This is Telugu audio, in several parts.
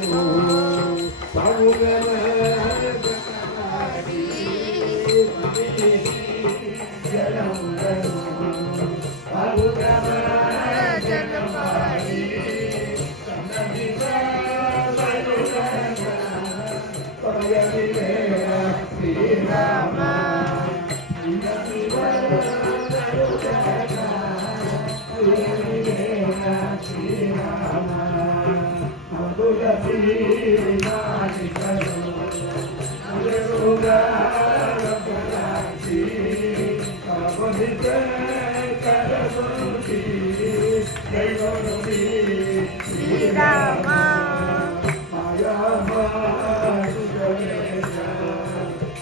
Oh.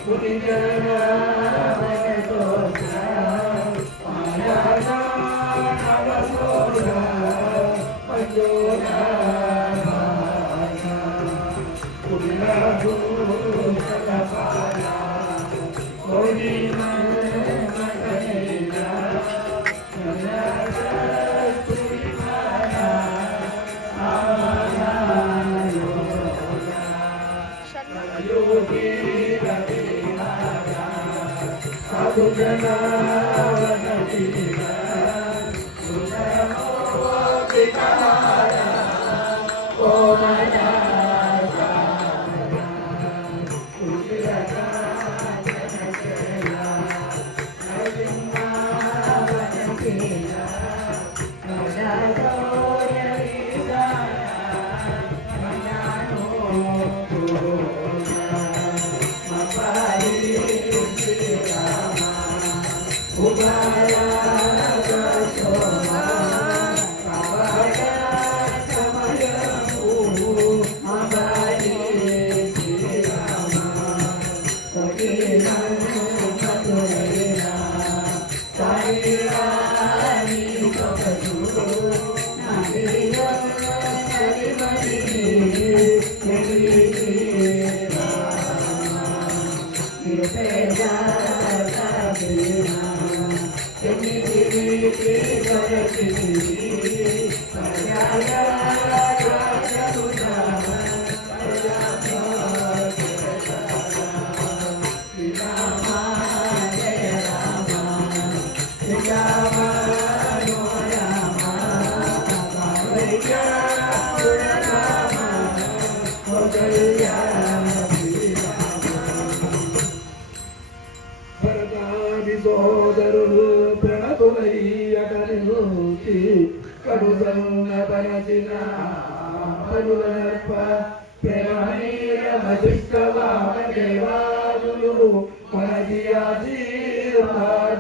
우리 나라 Yeah.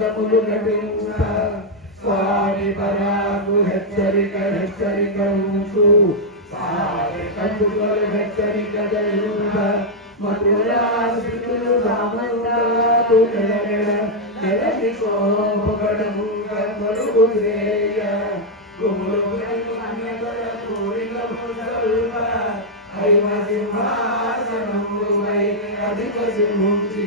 ఆశీర్వాదములు నటించ స్వామి పరాకు హెచ్చరిక హెచ్చరిక ఉంచు. సారి కందుకలు హెచ్చరిక దైవ మధురాశితులు రామందాతు నెలగడ నెలకి కోపడము కమరుగు శ్రేయ గుములు అన్యతర కోరికము సర్వ హైమ సింహాసనమువై అధిక సింహుంచి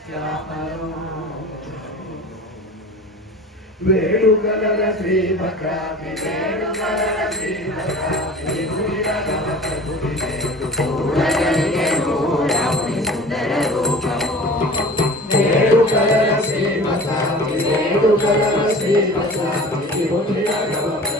భజే శ్యామలో వేణుగలర శ్రీమకామి వేణుగలర శ్రీమకామి వేణుగలర శ్రీమకామి వేణుగలర శ్రీమకామి విభూతి రాఘవ ప్రభుని చూడగలిగెను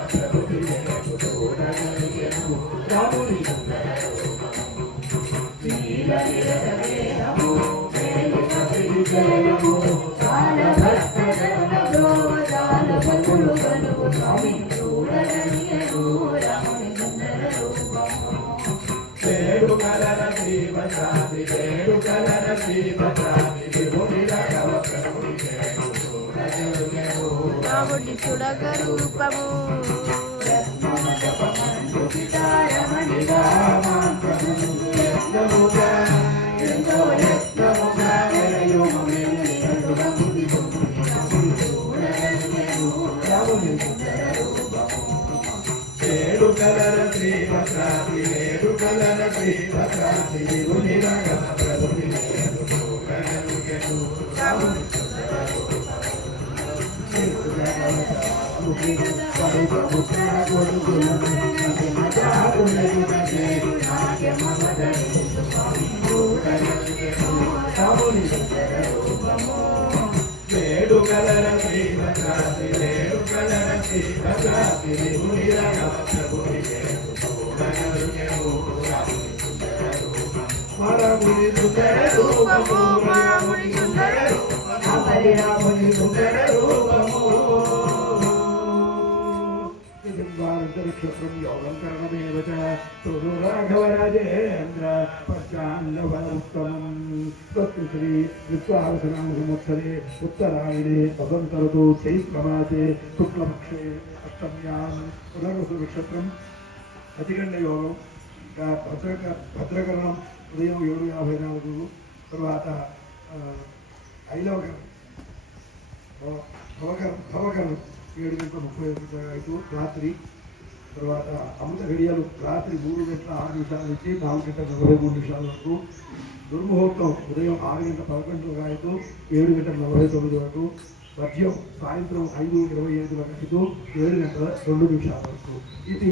శ్రీ భద్రాద్రి విభుని రాఘవ ప్రభుని రాముడి రూపము. ఏడు కలర శ్రీ భద్రాద్రి ఏడు కలర ప్రభుని వేడు కలర శ్రీ వేడు కలర శ్రీ రూపము రాముని సుందర రూపము హరి రాముని సుందర రూపము క్షత్రం యోగం కరణమేవ తురు రాఘవరాజేంద్ర పశ్చాన్నవనోత్తమం తత్తు శ్రీ విశ్వాసనామ సంవత్సరే ఉత్తరాయణే వసంతరతు చైత్రమాసే శుక్లపక్షే అష్టమ్యాం పునర్వసు నక్షత్రం అతిగండ యోగం ఇంకా భద్రక భద్రకరణం ఉదయం ఏడు యాభై నాలుగు తర్వాత ఐలోకం భవకం భవకం ఏడు గంటల ముప్పై ఐదు రాత్రి తర్వాత అమృత గడియాలు రాత్రి మూడు గంటల ఆరు నిమిషాల నుంచి నాలుగు గంటల నలభై మూడు నిమిషాల వరకు. దుర్ముహూర్తం ఉదయం ఆరు గంటల పదకొండు ఐదు ఏడు గంటల నలభై తొమ్మిది వరకు. మద్యం సాయంత్రం ఐదు ఇరవై ఐదు వరకు ఏడు గంటల రెండు నిమిషాల వరకు. ఇది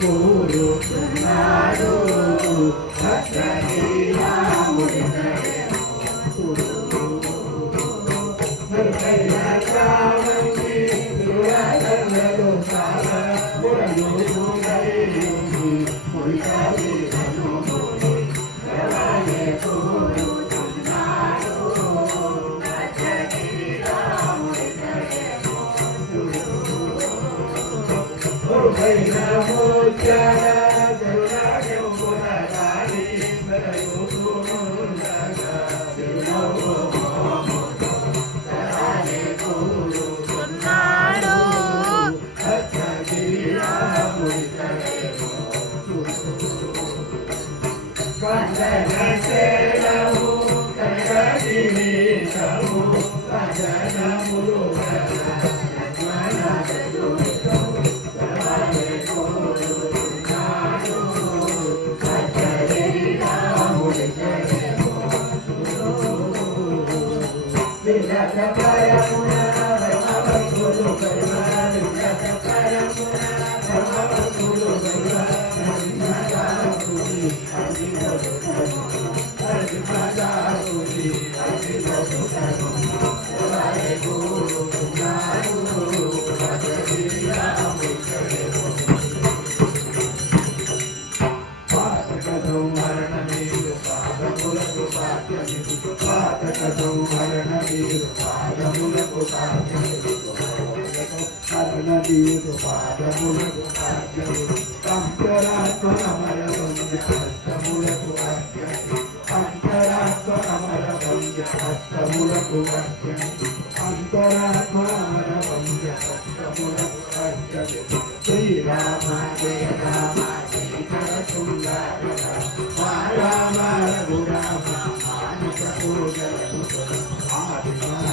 ಕೊಡು ನಾಡು మరణీయుడు పాదములకు సాధ్యము అంతరాత్మ మరణము అర్థములకు సాధ్యము వంద హస్తములకు ఆజ్ఞలు అంతరాత్మ అమర శ్రీరామ జయ రామ శ్రీకర సుందర రామ రఘురామ మానస పూజలు శ్రీరామ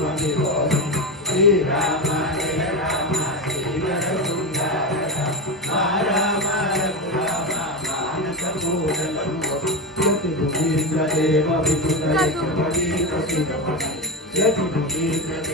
శ్రీకర సుందర శ్రీరామ జయ రామ శ్రీకర సుందర రామ రఘురామ మానస పూజలను యతిదేవ చతురారణ